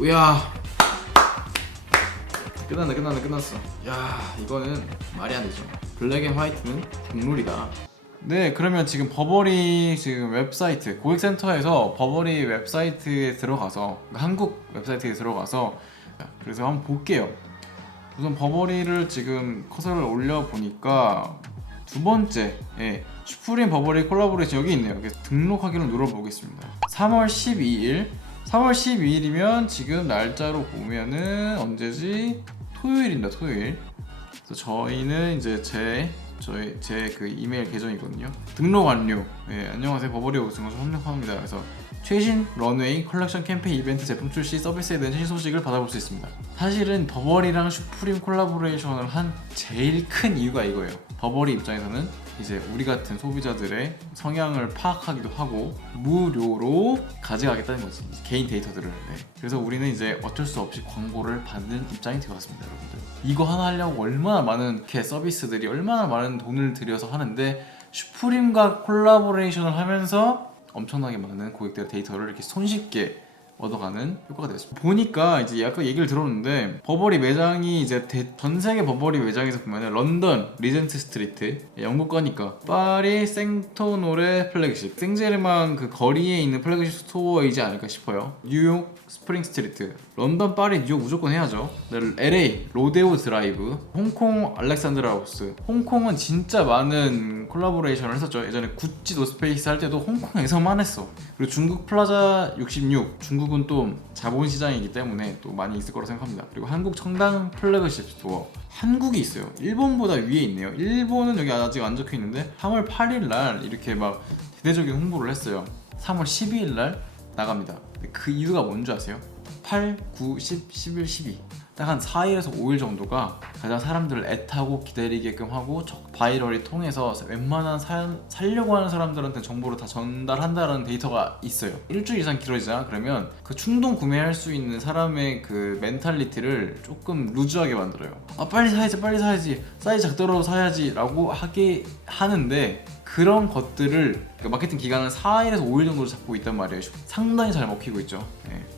우야, 끝났어. 야, 이거는 말이 안 되죠. 블랙 앤 화이트는 국룰이다. 네, 그러면 지금 버버리 지금 웹사이트 고객센터에서 버버리 웹사이트에 들어가서 한국 웹사이트에 들어가서 그래서 한번 볼게요. 우선 버버리를 지금 커서를 올려 보니까 두 번째, 슈프림 버버리 콜라보레이션 여기 있네요. 그래서 등록하기를 눌러보겠습니다. 3월 12일이면 지금 날짜로 보면은 언제지? 토요일입니다. 토요일. 그래서 저희는 이제 제 그 이메일 계정이거든요. 등록 완료. 안녕하세요. 버버리 오승호서 협력합니다. 그래서 최신 런웨이 컬렉션 캠페인 이벤트 제품 출시 서비스에 대한 최신 소식을 받아볼 수 있습니다. 사실은 버버리랑 슈프림 콜라보레이션을 한 제일 큰 이유가 이거예요. 버버리 입장에서는 이제 우리 같은 소비자들의 성향을 파악하기도 하고 무료로 가져가겠다는 거지, 개인 데이터들을. 그래서 우리는 이제 어쩔 수 없이 광고를 받는 입장이 되었습니다. 여러분들, 이거 하나 하려고 얼마나 많은 서비스들이 얼마나 많은 돈을 들여서 하는데 슈프림과 콜라보레이션을 하면서 엄청나게 많은 고객들의 데이터를 이렇게 손쉽게 얻어가는 효과가 되었습니다. 보니까 이제 아까 얘기를 들었는데 버버리 매장이 이제 전 세계 버버리 매장에서 보면은 런던 리젠트 스트리트, 영국 거니까 파리 생토노레 플래그십, 생제르맹 그 거리에 있는 플래그십 스토어이지 않을까 싶어요. 뉴욕 스프링 스트리트, 런던, 파리, 뉴욕 무조건 해야죠. LA 로데오 드라이브, 홍콩 알렉산드라 하우스. 홍콩은 진짜 많은 콜라보레이션을 했었죠. 예전에 구찌 노스페이스 할 때도 홍콩에서만 했어. 그리고 중국 플라자 66, 중국은 또 자본시장이기 때문에 또 많이 있을 거라고 생각합니다. 그리고 한국 청담 플래그십 스토어, 한국이 있어요. 일본보다 위에 있네요. 일본은 여기 아직 안 적혀 있는데 3월 8일 날 이렇게 막 대대적인 홍보를 했어요. 3월 12일 날 나갑니다. 그 이유가 뭔지 아세요? 8, 9, 10, 11, 12 딱 한 4일에서 5일 정도가 가장 사람들을 애타고 기다리게끔 하고 바이럴이 통해서 웬만한 살려고 하는 사람들한테 정보를 다 전달한다는 데이터가 있어요. 일주일 이상 길어지잖아. 그러면 그 충동 구매할 수 있는 사람의 그 멘탈리티를 조금 루즈하게 만들어요. 아, 빨리 사야지, 사이즈 작더라도 사야지 라고 하게 하는데, 그런 것들을 그러니까 마케팅 기간을 4일에서 5일 정도로 잡고 있단 말이에요. 상당히 잘 먹히고 있죠.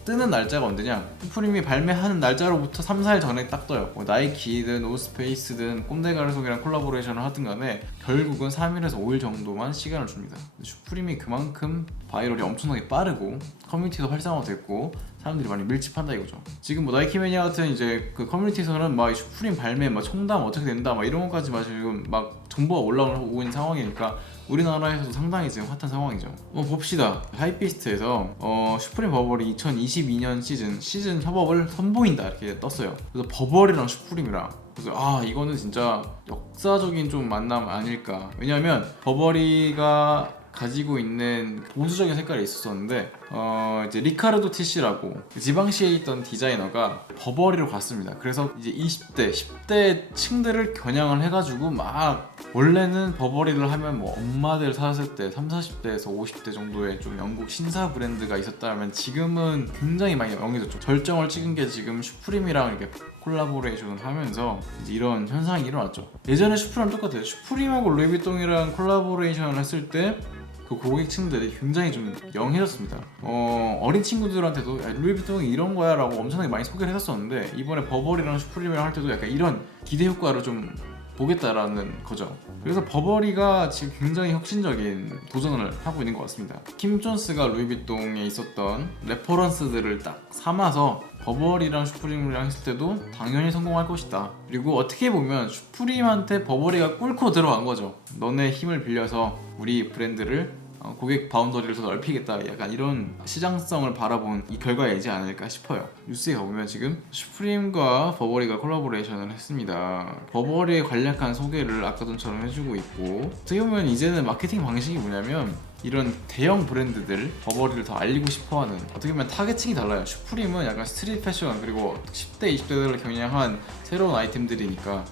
뜨는 날짜가 언제냐? 슈프림이 발매하는 날짜로부터 3, 4일 전에 딱 떠요. 뭐 나이키든 노스페이스든 꼼데가르송이랑 콜라보레이션을 하든 간에 결국은 3일에서 5일 정도만 시간을 줍니다. 슈프림이 그만큼 바이럴이 엄청나게 빠르고 커뮤니티도 활성화됐고 사람들이 많이 밀집한다 이거죠. 지금 뭐 나이키 매니아 같은 이제 그 커뮤니티에서는 막 슈프림 발매, 막 청담 어떻게 된다, 막 이런 것까지 막 지금 막 정보가 올라오고 있는 상황이니까 우리나라에서도 상당히 지금 핫한 상황이죠. 봅시다. 하이피스트에서 슈프림 버버리 2022년 시즌 협업을 선보인다 이렇게 떴어요. 그래서 버버리랑 슈프림이랑, 그래서 이거는 진짜 역사적인 좀 만남 아닐까. 왜냐하면 버버리가 가지고 있는 보수적인 색깔이 있었는데 이제 리카르도 티시라고 지방시에 있던 디자이너가 버버리로 갔습니다. 그래서 이제 20대, 10대 층들을 겨냥을 해가지고 막, 원래는 버버리를 하면 뭐 엄마들 사셨을 때 30, 40대에서 50대 정도의 좀 영국 신사 브랜드가 있었다면 지금은 굉장히 많이 영해졌죠. 절정을 찍은 게 지금 슈프림이랑 이렇게 콜라보레이션을 하면서 이제 이런 현상이 일어났죠. 예전에 슈프림은 똑같아요. 슈프림하고 루이비통이랑 콜라보레이션을 했을 때 그 고객층들이 굉장히 좀 영해졌습니다. 어린 친구들한테도 루이비통이 이런 거야 라고 엄청나게 많이 소개를 했었는데, 이번에 버버리랑 슈프림이랑 할 때도 약간 이런 기대 효과를 좀 보겠다라는 거죠. 그래서 버버리가 지금 굉장히 혁신적인 도전을 하고 있는 것 같습니다. 킴 존스가 루이비통에 있었던 레퍼런스들을 딱 삼아서 버버리랑 슈프림이랑 했을 때도 당연히 성공할 것이다. 그리고 어떻게 보면 슈프림한테 버버리가 꿇고 들어간 거죠. 너네 힘을 빌려서 우리 브랜드를 고객 바운더리를 더 넓히겠다, 약간 이런 시장성을 바라본 이 결과이지 않을까 싶어요. 뉴스에 가보면 지금 슈프림과 버버리가 콜라보레이션을 했습니다. 버버리의 간략한 소개를 아까 전처럼 해주고 있고, 어떻게 보면 이제는 마케팅 방식이 뭐냐면 이런 대형 브랜드들 버버리를 더 알리고 싶어하는, 어떻게 보면 타겟층이 달라요. 슈프림은 약간 스트릿 패션, 그리고 10대, 20대들을 겨냥한 새로운 아이템들이니까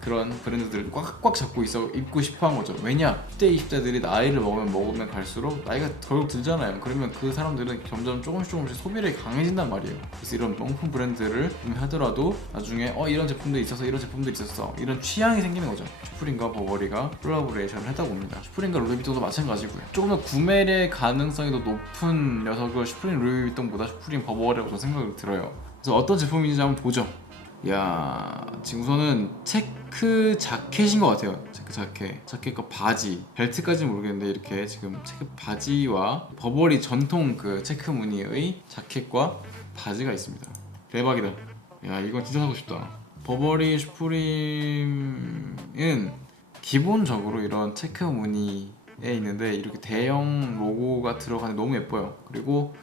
그런 브랜드들을 꽉꽉 잡고 있어 입고 싶어한 거죠. 왜냐? 10대 20대들이 나이를 먹으면 갈수록 나이가 결국 들잖아요. 그러면 그 사람들은 점점 조금씩 소비력이 강해진단 말이에요. 그래서 이런 명품 브랜드를 구매하더라도 나중에 이런 제품도 있어서 이런 제품도 있었어, 이런 취향이 생기는 거죠. 슈프림과 버버리가 콜라보레이션을 했다고 봅니다. 슈프림과 루이비통도 마찬가지고요. 조금 더 구매의 가능성이 더 높은 녀석을 슈프림 루이비통보다 슈프림 버버리라고 저는 생각이 들어요. 그래서 어떤 제품인지 한번 보죠. 야, 지금 우선은 체크 자켓인 것 같아요. 체크 자켓과 바지, 벨트까지는 모르겠는데 이렇게 지금 체크 바지와 버버리 전통 그 체크 무늬의 자켓과 바지가 있습니다. 대박이다. 야, 이건 진짜 사고 싶다. 버버리 슈프림은 기본적으로 이런 체크 무늬에 있는데 이렇게 대형 로고가 들어가는 너무 예뻐요. 그리고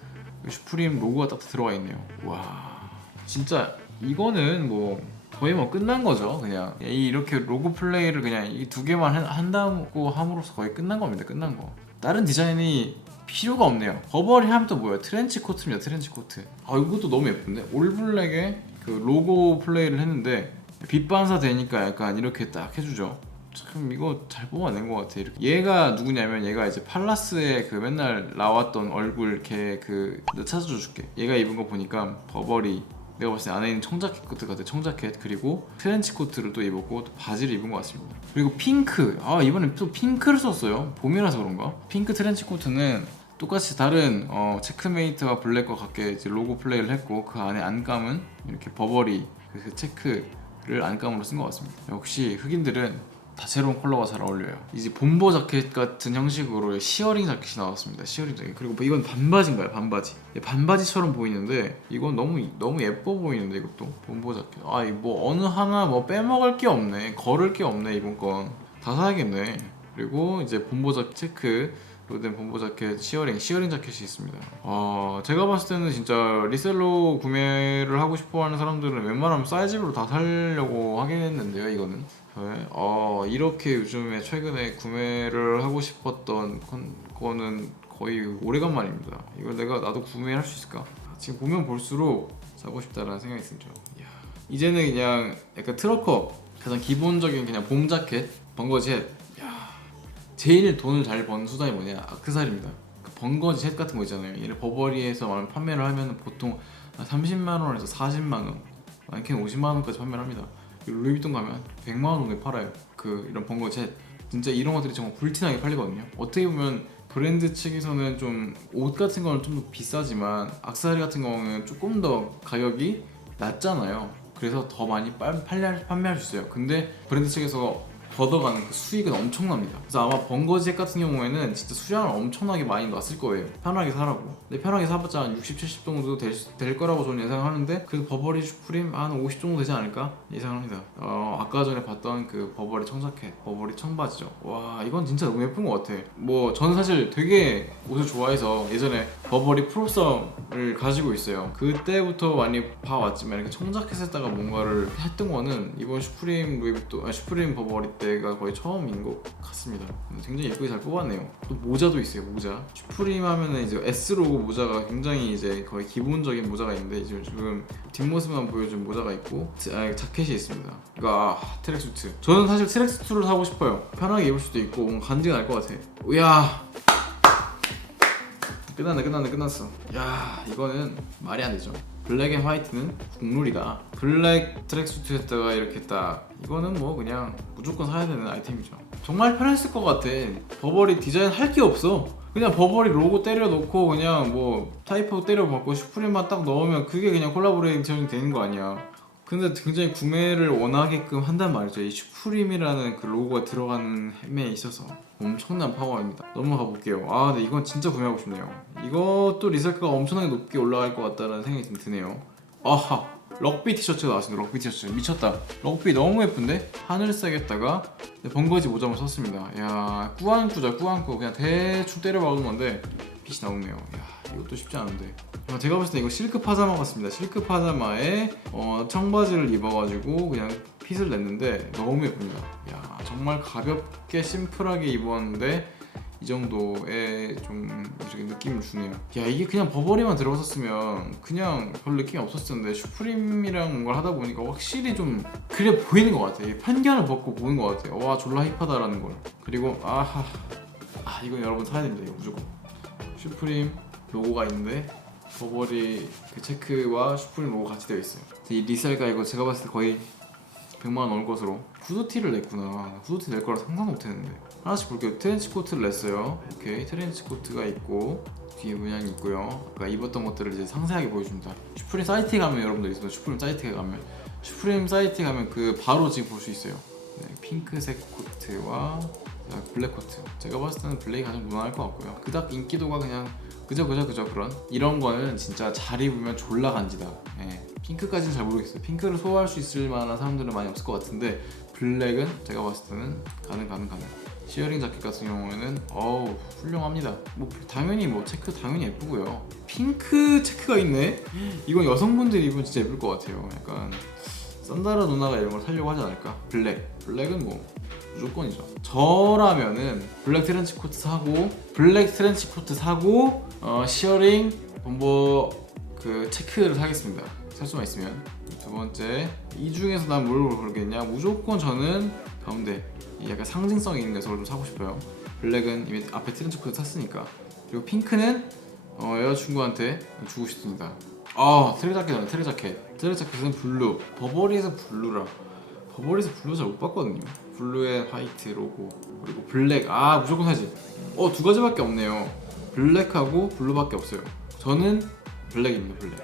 슈프림 로고가 딱 들어가 있네요. 와, 진짜 이거는 뭐 거의 뭐 끝난 거죠. 그냥 이렇게 로고 플레이를 그냥 이 두 개만 한다고 함으로써 거의 끝난 겁니다. 끝난 거. 다른 디자인이 필요가 없네요. 버버리 하면 또 뭐예요? 트렌치 코트입니다. 트렌치 코트. 이것도 너무 예쁜데? 올블랙에 그 로고 플레이를 했는데 빛 반사 되니까 약간 이렇게 딱 해주죠. 참 이거 잘 뽑아낸 것 같아. 이렇게. 얘가 누구냐면 얘가 이제 팔라스에 그 맨날 나왔던 얼굴 걔 그 내가 찾아줘 줄게. 얘가 입은 거 보니까 버버리, 내가 봤을 때 안에 있는 청자켓 코트 같아. 청자켓, 그리고 트렌치 코트를 또 입었고 또 바지를 입은 것 같습니다. 그리고 핑크, 이번엔 또 핑크를 썼어요. 봄이라서 그런가? 핑크 트렌치 코트는 똑같이 다른 체크메이트와 블랙과 같게 이제 로고 플레이를 했고 그 안에 안감은 이렇게 버버리 그 체크를 안감으로 쓴 것 같습니다. 역시 흑인들은 다채로운 컬러가 잘 어울려요. 이제 본보 자켓 같은 형식으로 시어링 자켓이 나왔습니다. 시어링 자켓. 그리고 뭐 이건 반바지인가요? 반바지. 반바지처럼 보이는데 이건 너무 예뻐 보이는데 이것도 본보 자켓. 뭐 어느 하나 뭐 빼먹을 게 없네. 거를 게 없네. 이번 건 다 사야겠네. 그리고 이제 본보 자켓 체크 로된 본보 자켓 시어링 자켓이 있습니다. 제가 봤을 때는 진짜 리셀로 구매를 하고 싶어하는 사람들은 웬만하면 사이즈별로 다 사려고 하겠는데요. 이거는 이렇게 요즘에 최근에 구매를 하고 싶었던 거는 거의 오래간만입니다. 이걸 나도 구매할 수 있을까? 지금 보면 볼수록 사고 싶다라는 생각이 들죠. 이제는 그냥 약간 트럭커 가장 기본적인 그냥 봄 자켓, 번거지. 제일 돈을 잘 버는 수단이 뭐냐? 아크살입니다. 그 번거지 셋 같은 거 있잖아요. 얘를 버버리에서 판매를 하면 보통 30만 원에서 40만 원, 많게는 50만 원까지 판매를 합니다. 그리고 루이비통 가면 100만 원 정도에 팔아요. 이런 번거지 셋. 진짜 이런 것들이 정말 불티나게 팔리거든요. 어떻게 보면 브랜드 측에서는 좀 옷 같은 거는 좀 더 비싸지만 악세사리 같은 경우는 조금 더 가격이 낮잖아요. 그래서 더 많이 판매할 수 있어요. 근데 브랜드 측에서 걷어가는 그 수익은 엄청납니다. 그래서 아마 번거지 같은 경우에는 진짜 수량을 엄청나게 많이 놨을 거예요. 편하게 사라고. 근데 편하게 사봤자 한 60, 70 정도 될 거라고 저는 예상하는데 그래도 버버리 슈프림 한 50 정도 되지 않을까 예상합니다. 아까 전에 봤던 그 버버리 청자켓, 버버리 청바지죠. 와, 이건 진짜 너무 예쁜 것 같아. 뭐 저는 사실 되게 옷을 좋아해서 예전에 버버리 프로썸을 가지고 있어요. 그때부터 많이 봐왔지만 이렇게 청자켓에다가 뭔가를 했던 거는 이번 슈프림 루이비통, 슈프림 버버리 때가 거의 처음인 것 같습니다. 굉장히 예쁘게 잘 뽑았네요. 또 모자도 있어요. 모자. 슈프림 하면은 이제 S 로고 모자가 굉장히 이제 거의 기본적인 모자가 있는데 지금 뒷모습만 보여준 모자가 있고 자켓이 있습니다. 이거 트랙수트. 저는 사실 트랙수트를 사고 싶어요. 편하게 입을 수도 있고 뭔가 간지가 날 것 같아. 이야, 끝났어. 야, 이거는 말이 안 되죠. 블랙 앤 화이트는 국룰이다. 블랙 트랙수트에다가 이렇게 딱, 이거는 뭐 그냥 무조건 사야 되는 아이템이죠. 정말 편했을 것 같아. 버버리 디자인 할 게 없어. 그냥 버버리 로고 때려 놓고 그냥 뭐 타이포 때려 받고 슈프림만 딱 넣으면 그게 그냥 콜라보레이션이 되는 거 아니야. 근데 굉장히 구매를 원하게끔 한단 말이죠. 이 슈프림이라는 그 로고가 들어가는 햄에 있어서 엄청난 파워입니다. 넘어가 볼게요. 근데 이건 진짜 구매하고 싶네요. 이것도 리셀가가 엄청나게 높게 올라갈 것 같다는 생각이 드네요. 럭비 티셔츠가 나왔습니다. 럭비 티셔츠 미쳤다. 럭비 너무 예쁜데? 하늘색에다가 번거지 모자만 썼습니다. 야, 꾸안꾸자. 그냥 대충 때려 박은 건데 빛이 나오네요. 야, 이것도 쉽지 않은데. 제가 봤을 때 이거 실크 파자마 같습니다. 실크 파자마에 청바지를 입어가지고 그냥 핏을 냈는데 너무 예쁩니다. 야, 정말 가볍게 심플하게 입었는데 이 정도의 좀 이렇게 느낌을 주네요. 야, 이게 그냥 버버리만 들어갔었으면 그냥 별 느낌이 없었을 텐데 슈프림이랑 뭔가 하다 보니까 확실히 좀 그래 보이는 것 같아요. 편견을 벗고 보는 것 같아요. 와, 졸라 힙하다라는 걸. 그리고 이건 여러분 사야 됩니다. 이거 무조건. 슈프림 로고가 있는데 버버리 그 체크와 슈프림 로고 같이 되어 있어요. 이 리셀가 이거 제가 봤을 때 거의 100만 원 넘을 것으로. 후드티를 냈구나. 후드티 낼 거라 상상 못했는데. 하나씩 볼게요. 트렌치 코트를 냈어요. 오케이, 트렌치 코트가 있고 뒤에 문양이 있고요. 아까 입었던 것들을 이제 상세하게 보여줍니다. 슈프림 사이트에 가면 여러분들 있어요. 슈프림 사이트에 가면 그 바로 지금 볼 수 있어요. 네, 핑크색 코트와 블랙 코트. 제가 봤을 때는 블랙이 가장 무난할 것 같고요. 그닥 인기도가 그냥 그저 그런 이런 거는 진짜 잘 입으면 졸라 간지다. 예. 핑크까지는 잘 모르겠어요. 핑크를 소화할 수 있을 만한 사람들은 많이 없을 것 같은데 블랙은 제가 봤을 때는 가능. 시어링 자켓 같은 경우에는 훌륭합니다. 뭐 당연히 뭐 체크 당연히 예쁘고요. 핑크 체크가 있네. 이건 여성분들이 입으면 진짜 예쁠 것 같아요. 약간 썬다라 누나가 이런 걸 살려고 하지 않을까? 블랙은 뭐 무조건이죠. 저라면은 블랙 트렌치 코트 사고 시어링 범버 그 체크를 사겠습니다. 살 수만 있으면. 두 번째, 이 중에서 난 뭘 고르겠냐? 무조건 저는 가운데 이 약간 상징성이 있는 저걸 좀 사고 싶어요. 블랙은 이미 앞에 트렌치 코트 샀으니까. 그리고 핑크는 여자친구한테 주고 싶습니다. 트랙 자켓. 트랙 자켓은 블루. 버버리에서 블루라. 버버리에서 블루 잘 못 봤거든요. 블루에 화이트 로고 그리고 블랙. 무조건 사지. 두 가지밖에 없네요. 블랙하고 블루밖에 없어요. 저는 블랙입니다. 블랙.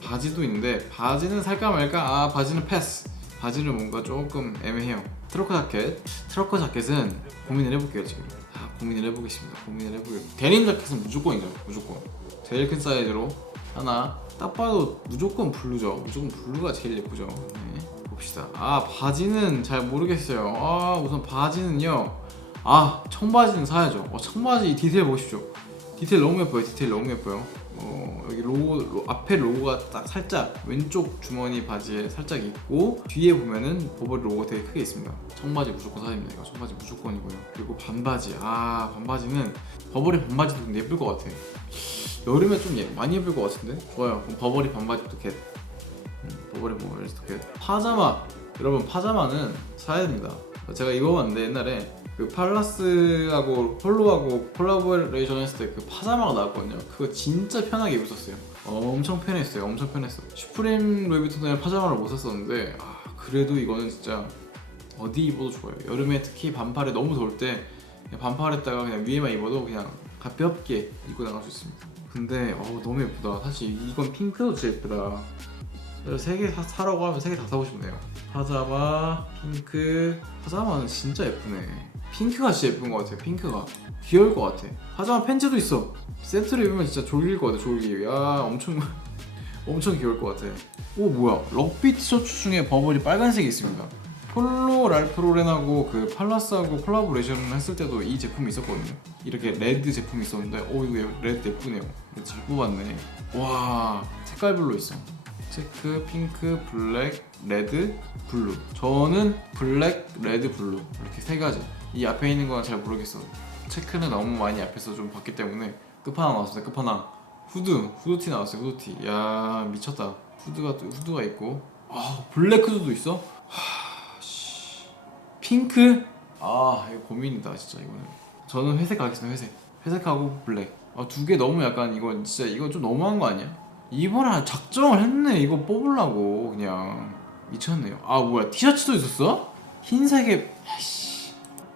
바지도 있는데 바지는 살까 말까. 바지는 패스. 바지는 뭔가 조금 애매해요. 트러커 자켓은 고민을 해볼게요. 지금 고민을 해보겠습니다. 데님 자켓은 무조건이죠. 무조건 제일 큰 사이즈로 하나. 딱 봐도 무조건 블루죠. 무조건 블루가 제일 예쁘죠. 네. 봅시다. 바지는 잘 모르겠어요. 우선 바지는요. 청바지는 사야죠. 청바지 디테일 보십시오. 디테일 너무 예뻐요. 여기 로고 앞에 로고가 딱 살짝 왼쪽 주머니 바지에 살짝 있고 뒤에 보면은 버버리 로고가 되게 크게 있습니다. 청바지 무조건 사야 됩니다. 이거 청바지 무조건이고요. 그리고 반바지. 반바지는 버버리 반바지도 근데 예쁠 것 같아. 여름에 좀 많이 예쁠 것 같은데? 좋아요. 그럼 버버리 반바지도 겟. 버버리 반바지도 겟. 파자마. 여러분 파자마는 사야 됩니다. 제가 입어봤는데 옛날에 그 팔라스하고 폴로하고 콜라보레이션 했을 때 그 파자마가 나왔거든요. 그거 진짜 편하게 입었었어요. 엄청 편했어요. 슈프림 루이비통의 파자마를 못 샀었는데 그래도 이거는 진짜 어디 입어도 좋아요. 여름에 특히 반팔에 너무 더울 때 반팔했다가 그냥 위에만 입어도 그냥 가볍게 입고 나갈 수 있습니다. 근데 너무 예쁘다. 사실 이건 핑크도 진짜 예쁘다. 3개 사라고 하면 3개 다 사고 싶네요. 파자마, 핑크. 파자마는 진짜 예쁘네. 핑크가 진짜 예쁜 것 같아요. 핑크가 귀여울 것 같아. 파자마 팬츠도 있어. 세트로 입으면 진짜 졸길 것 같아. 엄청 귀여울 것 같아. 뭐야, 럭비 티셔츠 중에 버버리 빨간색이 있습니다. 폴로 랄프 로렌하고 그 팔라스하고 콜라보레이션 했을 때도 이 제품이 있었거든요. 이렇게 레드 제품이 있었는데 이거 레드 예쁘네요. 잘 뽑았네. 와, 색깔별로 있어. 체크, 핑크, 블랙, 레드, 블루. 저는 블랙, 레드, 블루 이렇게 3가지. 이 앞에 있는 건 잘 모르겠어. 체크는 너무 많이 앞에서 좀 봤기 때문에 끝판왕 나왔습니다. 끝판왕. 후드티 나왔어요. 후드티. 야, 미쳤다. 후드가 있고 블랙 후드도 있어? 핑크? 이거 고민이다 진짜. 이거는 저는 회색 가겠습니다. 회색하고 블랙. 2개 너무 약간 이건 좀 너무한 거 아니야? 이번에 작정을 했네. 이거 뽑으려고 그냥 미쳤네요. 뭐야, 티셔츠도 있었어? 흰색에.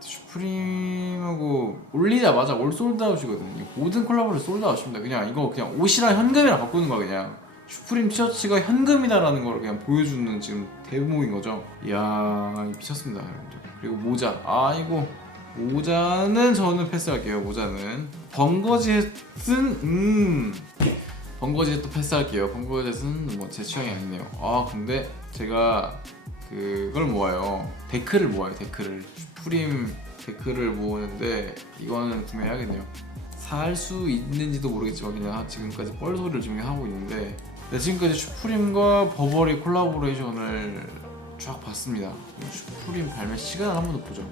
슈프림하고 올리자마자 올 솔드아웃이거든요. 모든 콜라보를 솔드아웃입니다. 이거 그냥 옷이랑 현금이랑 바꾸는 거야. 그냥 슈프림 티셔츠가 현금이다라는 걸 그냥 보여주는 지금 대목인 거죠. 이야, 미쳤습니다 여러분들. 그리고 모자. 이거 모자는 저는 패스할게요. 모자는 벙거젯은 벙거젯도 패스할게요. 벙거젯은 뭐 제 취향이 아니네요. 근데 제가 그걸 모아요. 데크를 모아요. 슈프림 데크를 모으는데 이거는 구매해야겠네요. 살 수 있는지도 모르겠지만 그냥 지금까지 뻘소리를 지금 하고 있는데 지금까지 슈프림과 버버리 콜라보레이션을 쫙 봤습니다. 슈프림 발매 시간을 한 번 더 보죠.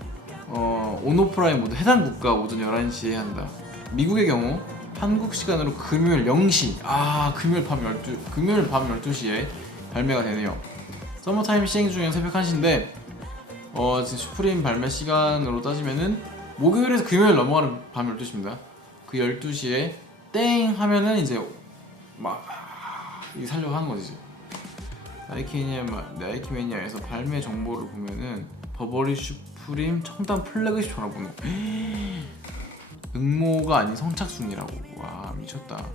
온오프라인 모두 해당 국가 오전 11시에 한다. 미국의 경우 한국 시간으로 금요일 0시 금요일 밤 12시에 발매가 되네요. 서머타임 시행 중인 새벽 1시인데 지금 슈프림 발매 시간으로 따지면은 목요일에서 금요일 넘어가는 밤 12시입니다. 그 12시에 땡 하면은 이제 막 이 살려고 하는 거지. 나이키 매니아에서 발매 정보를 보면은 버버리 슈프림 청담 플래그십 전화번호 응모가 아닌 성착순이라고. 와 미쳤다.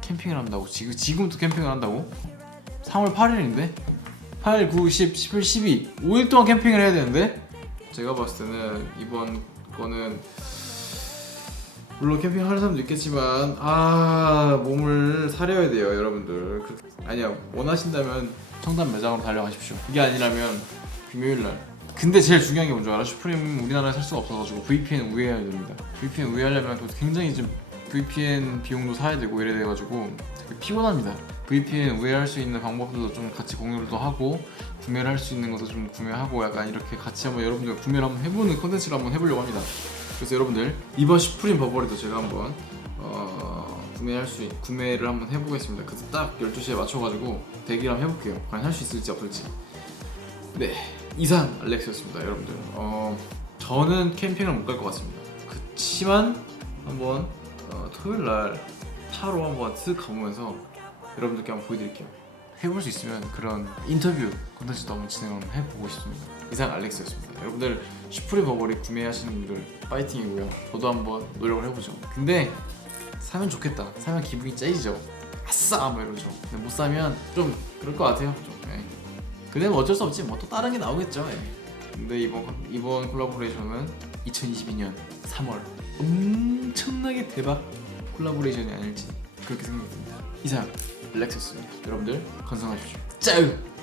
캠핑을 한다고? 지금부터 캠핑을 한다고? 3월 8일인데? 8, 9, 10, 11, 12 5일 동안 캠핑을 해야 되는데 제가 봤을 때는 이번 거는 물론 캠핑하는 사람도 있겠지만 몸을 사려야 돼요 여러분들. 아니야 원하신다면 청담 매장으로 달려가십시오. 이게 아니라면 금요일날. 근데 제일 중요한 게 뭔지 알아? 슈프림 우리나라에 살 수가 없어가지고 VPN 우회해야 됩니다. VPN 우회하려면 굉장히 좀 VPN 비용도 사야 되고 이래 돼가지고 되게 피곤합니다. VPN 우회할 수 있는 방법들도 좀 같이 공유도 하고 구매를 할 수 있는 것도 좀 구매하고 약간 이렇게 같이 한번 여러분들 구매를 한번 해보는 컨텐츠를 한번 해보려고 합니다. 그래서 여러분들 이번 슈프림 버버리도 제가 한번 구매를 한번 해보겠습니다. 그래서 딱 12시에 맞춰가지고 대기를 한번 해볼게요. 과연 할 수 있을지 없을지. 네, 이상 알렉스였습니다 여러분들. 저는 캠핑을 못 갈 것 같습니다. 그치만 한번 토요일날 차로 한번 쓱 가보면서 여러분들께 한번 보여드릴게요. 해볼 수 있으면 그런 인터뷰 콘텐츠도 한번 진행을 해보고 싶습니다. 이상 알렉스였습니다. 여러분들 슈프림 버버리 구매하시는 분들 파이팅이고요. 저도 한번 노력을 해보죠. 근데 사면 좋겠다. 사면 기분이 째지죠. 아싸! 뭐 이러죠. 근데 못 사면 좀 그럴 것 같아요. 좀. 근데 뭐 어쩔 수 없지. 뭐 또 다른 게 나오겠죠. 근데 이번 콜라보레이션은 2022년 3월 엄청나게 대박 콜라보레이션이 아닐지 그렇게 생각됩니다. 이상 알렉스였습니다. 여러분들 건강하십시오. 짜유!